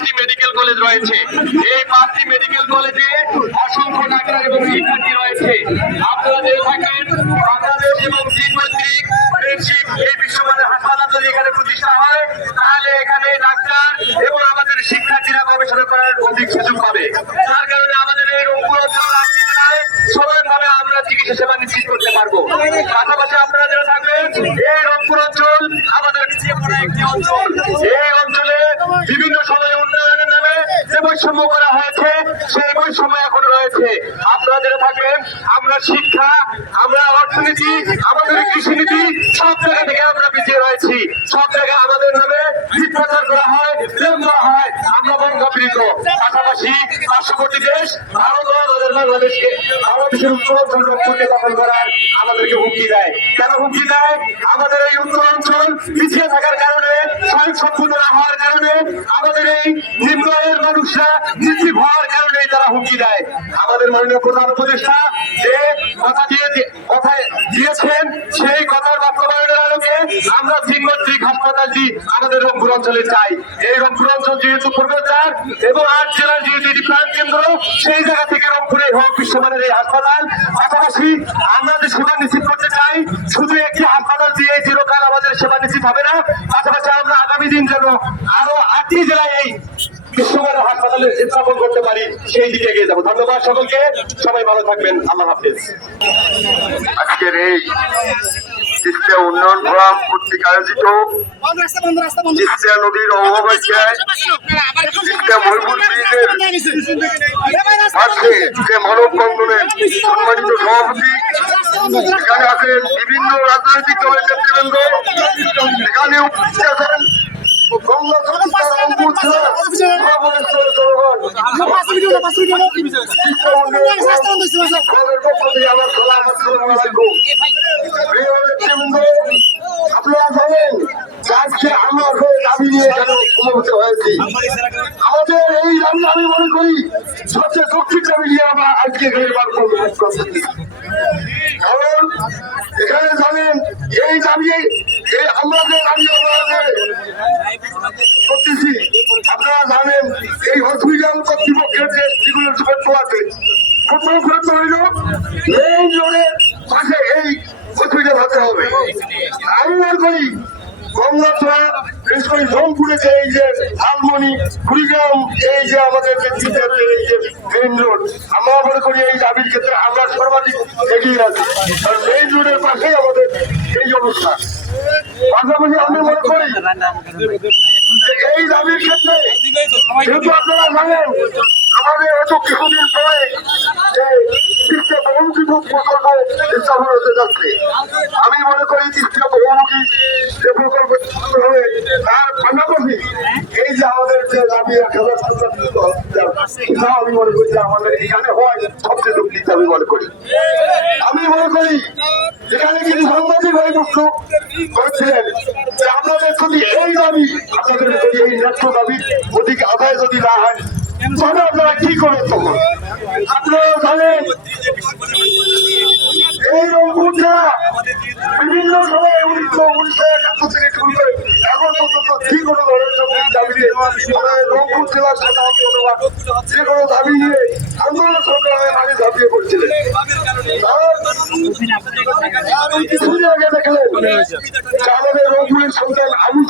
5টি medical college রয়েছে। এই 5টি মেডিকেল কলেজে অসংখ্য ডাক্তার এবং শিক্ষার্থী রয়েছে। আপনারা জেনে থাকেন বাংলাদেশ এবং চীন কর্তৃক এই বিশ্বমানের হাসপাতাল যদি এখানে প্রতিষ্ঠা হয়, তাহলে এখানে ডাক্তার এবং আমাদের শিক্ষার্থীরা গবেষণা করার অধিক সুযোগ পাবে। তার কারণে আমাদের এই রংপুর অঞ্চল সমানভাবে আমরা চিকিৎসা সেবা নিশ্চিত করতে পারবো। পাশাপাশি আপনারা জেনে থাকবেন এই রংপুর অঞ্চল আমাদের পিছিয়ে পড়া একটি অঞ্চল। এই অঞ্চলে বিভিন্ন সময় উন্নয়নের নামে যে বৈষম্য করা হয়েছে, সেই বৈষম্য এখনো রয়েছে। আপনারা জেনে থাকবেন আমরা শিক্ষা, আমরা অর্থনীতি, আমাদের কৃষিনীতি সব জায়গা থেকে আমরা পিছিয়ে রয়েছি। সব জায়গায় আমাদের নামে মিথ্যাচার করা হয়, ব্লেম দেওয়া হয়, আমরা বঙ্গপীড়িত। পাশাপাশি পার্শ্ববর্তী দেশ ভারত আমাদের বাংলাদেশকে ভারতের উত্তরাঞ্চল রক্ষণকে দখল করার আমাদেরকে হুমকি দেয়। কেন হুমকি দেয়? আমাদের এই উত্তরাঞ্চল পিছিয়ে থাকার কারণে, স্বয়ং সম্পূর্ণ না হওয়ার কারণে, আমাদের এই নিম্ন আয়ের মানুষরা নির্জীব হওয়ার কারণে তারা হুমকি দেয়। আমাদের মাননীয় প্রধান উপদেষ্টা যে কথা দিয়েছেন, সেই কথার বাস্তবায়নের আলোকে আমরা চীনকর্তৃক হাসপাতালটি আমাদের রংপুর অঞ্চলে চাই। এই রংপুর অঞ্চল যেহেতু পূর্বাঞ্চল এবং 8 জেলার যেহেতু এটি প্রাণ কেন্দ্র, সেই জায়গা থেকে রংপুরে হোক বিশ্বমানের এই হাসপাতাল। পাশাপাশি আমরা যে সেবা নিশ্চিত করতে চাই, শুধু একটি হাসপাতাল দিয়ে চিরকাল আমাদের সেবা নিশ্চিত হবে না। পাশাপাশি আমরা আগামী দিন যেন আরো 8টি জেলায় এই বিশ্বমানের হাসপাতালে স্থাপন করতে পারি, সেই দিকে এগিয়ে যাবো। ধন্যবাদ সকলকে, সবাই ভালো থাকবেন, আল্লাহ হাফেজ। আজকের এই তিস্তা উন্নয়ন ফোরাম কর্তৃক আয়োজিত তিস্তা নদীর অববাহিকায় তিস্তা মহিপুর ব্রিজের পাশে যে মানববন্ধনের সম্মানিত সভাপতি, এখানে আছেন বিভিন্ন রাজনৈতিক দলের নেতৃবৃন্দ, এখানে উপস্থিত আছেন আপনারা জানেন আজকে আমরা দাবি নিয়ে এখানে সমবেত হয়েছি। আমাদের এই দাবি আমি মনে করি সবচেয়ে শক্তির দাবি নিয়ে আমরা আজকে কারণ এখানে জানেন এই দাবি আমরা যে দাবি করতেছি, আপনারা জানেন এই হসপিটাল কর্তৃপক্ষের যে যেগুলো গুরুত্ব আছে, প্রথম গুরুত্ব হইল মেইন রোডের পাশে এই হসপিটাল হতে হবে। আমি মনে করি গঙ্গাচড়া, বিশেষ করে রংপুরে যে এই যে লালমনি, কুড়িগ্রাম, এই যে আমাদের এই যে মেইন রোড, আমরা মনে করি এই দাবির ক্ষেত্রে আমরা সর্বাধিক এগিয়ে আছি। কারণ মেইন রোডের পাশেই আমাদের এই অবস্থা। পাশাপাশি আমি মনে করি এই দাবির ক্ষেত্রে যেহেতু আপনারা জানেন আমাদের এত কিছুদিন পরে তিস্তা বহুমুখী প্রকল্প স্থাপন হতে যাচ্ছে। আমি মনে করি তিস্তা বহুমুখী যে প্রকল্প হবে তার পাশাপাশি এই যে আমাদের যে দাবি 1000 আমি মনে করি যে আমাদের এখানে হয় সবচেয়ে দুঃখিত। আমি মনে করি এখানে কিছু সাংবাদিক ভাই প্রশ্ন করেছিলেন যে আপনাদের যদি এই দাবি, আপনাদের যদি এই ন্যায্য দাবি অধিক আদায় যদি না হয় তাহলে আপনারা কি করবেন? তখন আপনারা জানেন এই রংপুরটা বিভিন্ন সময় 1971 থেকে শুরু করে এখন পর্যন্ত যে কোনো ধরনের দাবি নিয়ে রংপুর জেলার সাধারণ জনগণ যে কোনো দাবি নিয়ে আন্দোলন সংগ্রামে মাঝে ঝাঁপিয়ে পড়ছিলেন। কিছুদিন আগে দেখলেন আমাদের রংপুরের সন্তান আবু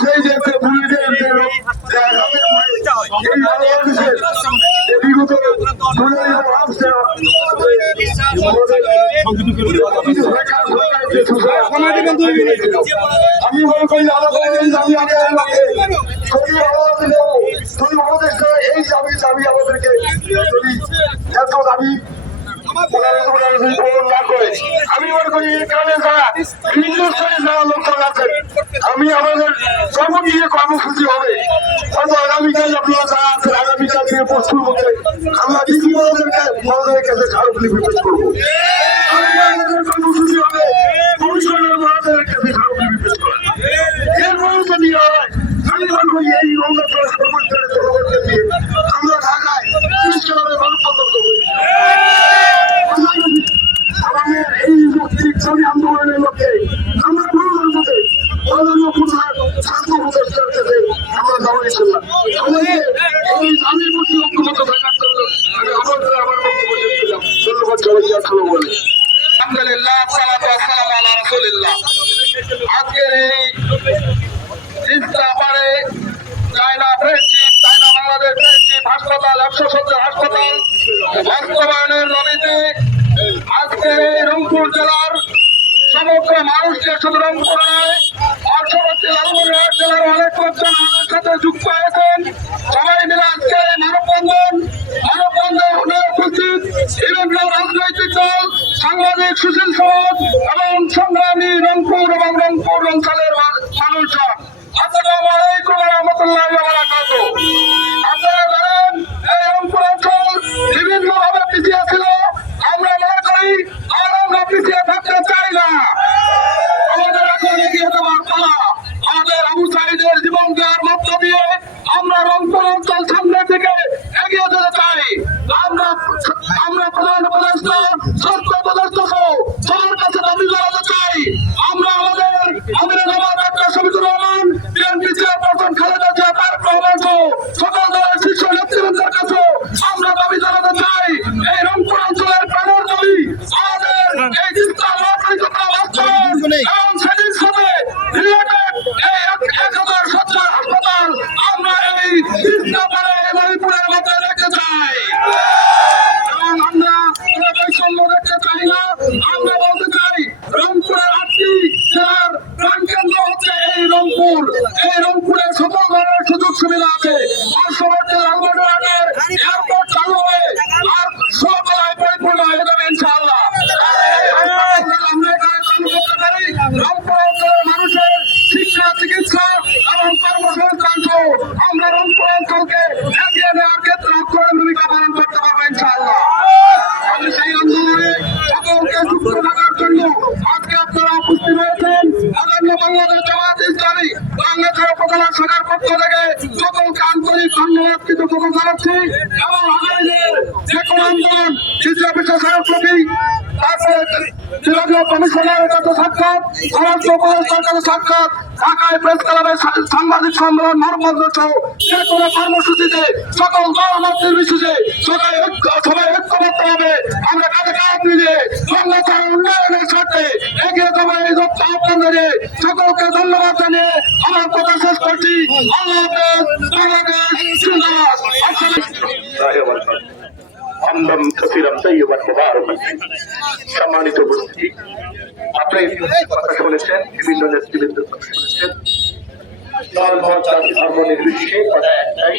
সাইদের যে বুলেটের বিগত আমি মনে করি আমাদের এই দাবি এই দাবি আমাদেরকে যদি এত দাবি আমি মনে করি এখানে যারা হিন্দুস্তানি যারা লোকজন আছেন, আমি আমাদের সর্বনীয় কর্মসূচি হবে আগামীকাল আপনারা যারা আছেন আগামীকাল থেকে পশ্চিমবঙ্গে আমরা মহোদয়ের কাছে স্মারকলিপি পেশ করবো। কর্মসূচি হবে কমিশনের মহোদয়ের কাছে স্মারকলিপি পেশ করা। এরপরে যদি হয় আমি মনে করি এই গঙ্গাচড়া সর্বস্তরের জনগণকে দিয়ে আমরা ঢাকায় মানববন্ধন করবো। আমাদের এই মুক্তির আন্দোলনের লক্ষ্যে আমরা আমরা ইনশাল্লাহ। সবাইকে এই আমি প্রতি ঐক্যবদ্ধ থাকার জন্য আমি আমার বক্তব্য শেষ করলাম। ধন্যবাদ সবাইকে। আসসালামু আলাইকুম। আলহামদুলিল্লাহ, সালাতু ওয়াসসালামু আলা রাসূলিল্লাহ। আজকের এই ইস্তাপারে China friendship, China Bangladesh friendship হাসপাতাল, 100 শয্যার হাসপাতাল বাস্তবায়নের দাবিতে আজকের এই রংপুর জেলার সমগ্র মানুষকে, শুধু রংপুর নয়, পার্শ্ববর্তী লালমনিরহাট জেলার অনেক লোকজন আমাদের সাথে যুক্ত হয়েছেন। সবাই মিলে আজকে এই মানববন্ধনে উপস্থিত বিভিন্ন রাজনৈতিক দল, সাংবাদিক, সুশীল সমাজ এবং সংগ্রামী রংপুর এবং রংপুর অঞ্চলের মানুষজন। আসসালামু আলাইকুম ওয়া রাহমাতুল্লাহি ওয়া বারাকাতুহু। আপনারা জানেন এই রংপুর অঞ্চল বিভিন্নভাবে পিছিয়ে ছিল। আমরা মনে করি আর আমরা পিছিয়ে থাকতে চাই না। আমাদের এখন এগিয়ে যাওয়ার পালা। আমাদের আবু সাঈদের জীবন দেওয়ার মধ্য দিয়ে আমরা রংপুর অঞ্চল সামনের দিকে এগিয়ে যেতে চাই। আমরা প্রধান উপদেষ্টা, স্বাস্থ্য উপদেষ্টা সহ সবার কাছে দাবি জানাতে চাই। আমরা আমাদের আমিরের Jamaat doctor Shafiqur Rahman, BNP chairperson Khaleda Zia, Tarique Rahman সহ সকল দলের শীর্ষ নেতৃবৃন্দের কাছে আমরা দাবি জানাতে চাই। এই রংপুর অঞ্চলের প্রাণের দাবি আমাদের এই তিস্তা মহাপরিকল্পনা বাস্তবায়ন এবং সেটির সাথে রিলেটেড এই 1000 শয্যার হাসপাতাল আমরা এই তিস্তা পারে মণিপুরের মধ্যে দেখতে চাই। এবং আমরা কোনো বৈষম্য দেখতে চাই না। আমরা বলতে চাই রংপুরের 8টি জেলার প্রাণকেন্দ্র হচ্ছে এই রংপুর। এই রংপুরের সকল ধরনের সুযোগ সুবিধা আছে। পার্শ্ববর্তী লালমনিরহাটের এয়ারপোর্ট চালু হয়ে আর সকলায় পরিপূর্ণ হয়ে যাবে ইনশাআল্লাহ। আমরা এখানে চালু করতে পারি। রংপুর অঞ্চলের মানুষের শিক্ষা, চিকিৎসা এবং কর্মসংস্থান সহ আমরা রংপুর অঞ্চলকে এগিয়ে নেওয়ার ক্ষেত্রে অগ্রণী ভূমিকা পালন করতে পারবো ইনশাআল্লাহ। আমি সেই আন্দোলনে সকলকে যুক্ত থাকার জন্য আজকে আপনারা উপস্থিত হয়েছেন। আগামী বাংলাদেশ জামাত ইসলামী বাংলাদেশের প্রধান শাখার পক্ষ থেকে সকলকে আন্তরিক ধন্যবাদ, কৃতজ্ঞতা জানাচ্ছি। এবং আগামী দিনের যে কোনো আন্দোলন, তৃতীয় বিশ্ব সড়ক প্রতি, তারপরে বিভাগীয় কমিশনারের কাছে সাক্ষাৎ, স্বরাষ্ট্র উপদেষ্টার কাছে সাক্ষাৎ, ঢাকায় প্রেস ক্লাবের সাংবাদিক সম্মেলন, মানববন্ধন সহ যে কোনো কর্মসূচিতে সকল দল মত নির্বিশেষে সবাই ঐক্যবদ্ধ হবে। আমরা কাঁধে কাঁধ মিলিয়ে বাংলাদেশের উন্নয়নের স্বার্থে এগিয়ে যাবো। এই লক্ষ্য আপনাদের সকলকে ধন্যবাদ জানিয়ে আমার কথা শেষ করছি। আল্লাহ হাফেজ। বাংলাদেশ জিন্দাবাদ। হামদান কাসীরান তাইয়িবান মুবারাকান। সম্মানিত উপস্থিতি, আপনারা কথা শুনেছেন, বিভিন্ন নেতৃবৃন্দের কথা শুনেছেন। দল মত জাতি ধর্ম নির্বিশেষে কথা একটাই,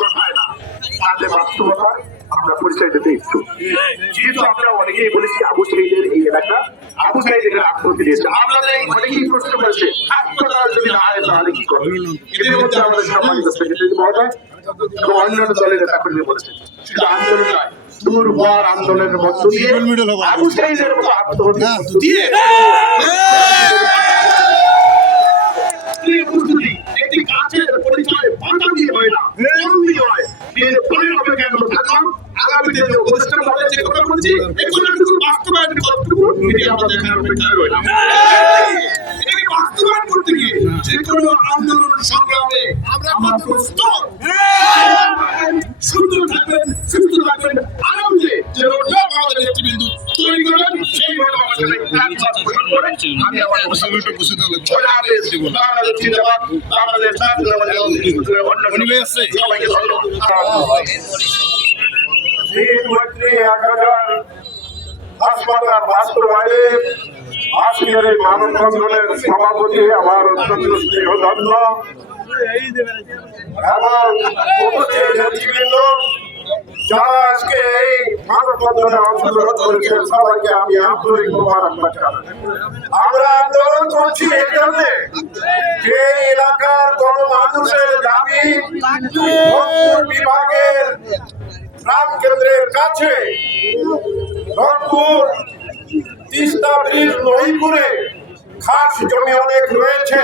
কোথায় না তাদের বাস্তবতা আমরা পরিচয় দিতে ইচ্ছুক। যেহেতু আমরা অনেকেই বলেছি আবু সাঈদের এই এলাকা, আবু সাঈদ এখানে আত্মহত্যা দিয়েছে। আমাদের অনেকেই প্রশ্ন করেছে আত্মহত্যা যদি না হয় তাহলে কি করবে। এদের মধ্যে আমাদের সম্মানিত সেক্রেটারি মহোদয় এবং অন্যান্য দলের নেতা কর্মী বলেছেন শুধু আন্দোলন নয়, দূর হওয়ার আন্দোলনের মধ্য দিয়ে আবু সাঈদের মতো আত্মহত্যা দিয়ে একটি গাছের পরিচয় পাতা দিয়ে হয় না, ফল দিয়ে হয়। ফলের অপেক্ষায় আমরা থাকলাম। আগামী দিনে উপদেষ্টার মধ্যে যে কথা বলছি এগুলোটুকু বাস্তবায়ন কতটুকু এটি আমরা দেখার অপেক্ষায় রইলাম। এটাকে বাস্তবায়ন করতে গিয়ে যে কোনো আন্দোলন সংগ্রামে আমরা প্রস্তুত। সুন্দর থাকবেন, সুস্থ থাকবেন, আনন্দে যে রোডটা আমাদের নেতৃবৃন্দ তৈরি করবেন সেই রোড আমাদের আমি আমার বাংলাদেশ জিন্দাবাদ, বাংলাদেশ সবাইকে ধন্যবাদ। মন্ত্রী 1000 হাসপাতাল বাস্তবায়নে আজকের এই মানববন্ধনের সভাপতি আমার অত্যন্ত স্নেহধন্য এবং উপস্থিত নেতৃবৃন্দ যারা আজকে এই মানববন্ধনে অংশগ্রহণ করেছেন সবাইকে আমি আন্তরিক মোবারকবাদ জানাই। আমরা আন্দোলন করছি এই জন্যে যে এলাকার কোন মানুষের দাবি বিভাগের প্রাণ কেন্দ্রের কাছে রংপুর তিস্তা ব্রিজ মহিপুরে খাস জমি অনেক রয়েছে,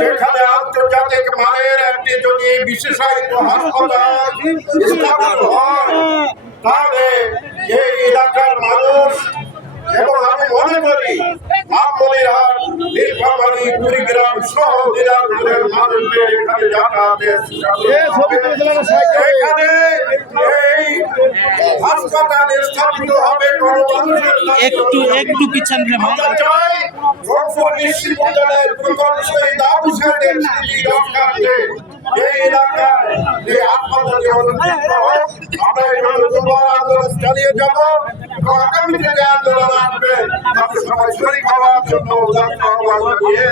যেখানে আন্তর্জাতিক মানের একটি যদি বিশেষায়িত হাসপাতাল স্থাপন হয় তাহলে এই এলাকার মানুষ এবং আমি মনে করি আমলিহাট, নীলফামারী, কুড়িগ্রাম সহ দিনাজপুরের মানুষদের এখানে যাতায়াতের এখানে এই হাসপাতাল স্থাপিত হবে কোনো মানুষের একটু পিছন রে ভাই। আমরা চাই রংপুর বিশ্ববিদ্যালয়ের প্রথম শহীদ আবু সাইদের স্মৃতি রক্ষার্থে এই এলাকায় এই হাসপাতালটি অনুষ্ঠিত হোক। আমরা এইভাবে দুবার আন্দোলন চালিয়ে যাব এবং আগামীতে যে আন্দোলন আসবে তাতে সবাই শরীক হওয়ার জন্য উদাত্ত আহ্বান জানিয়ে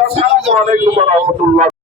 আসসালামু আলাইকুম ওয়া রাহমাতুল্লাহ।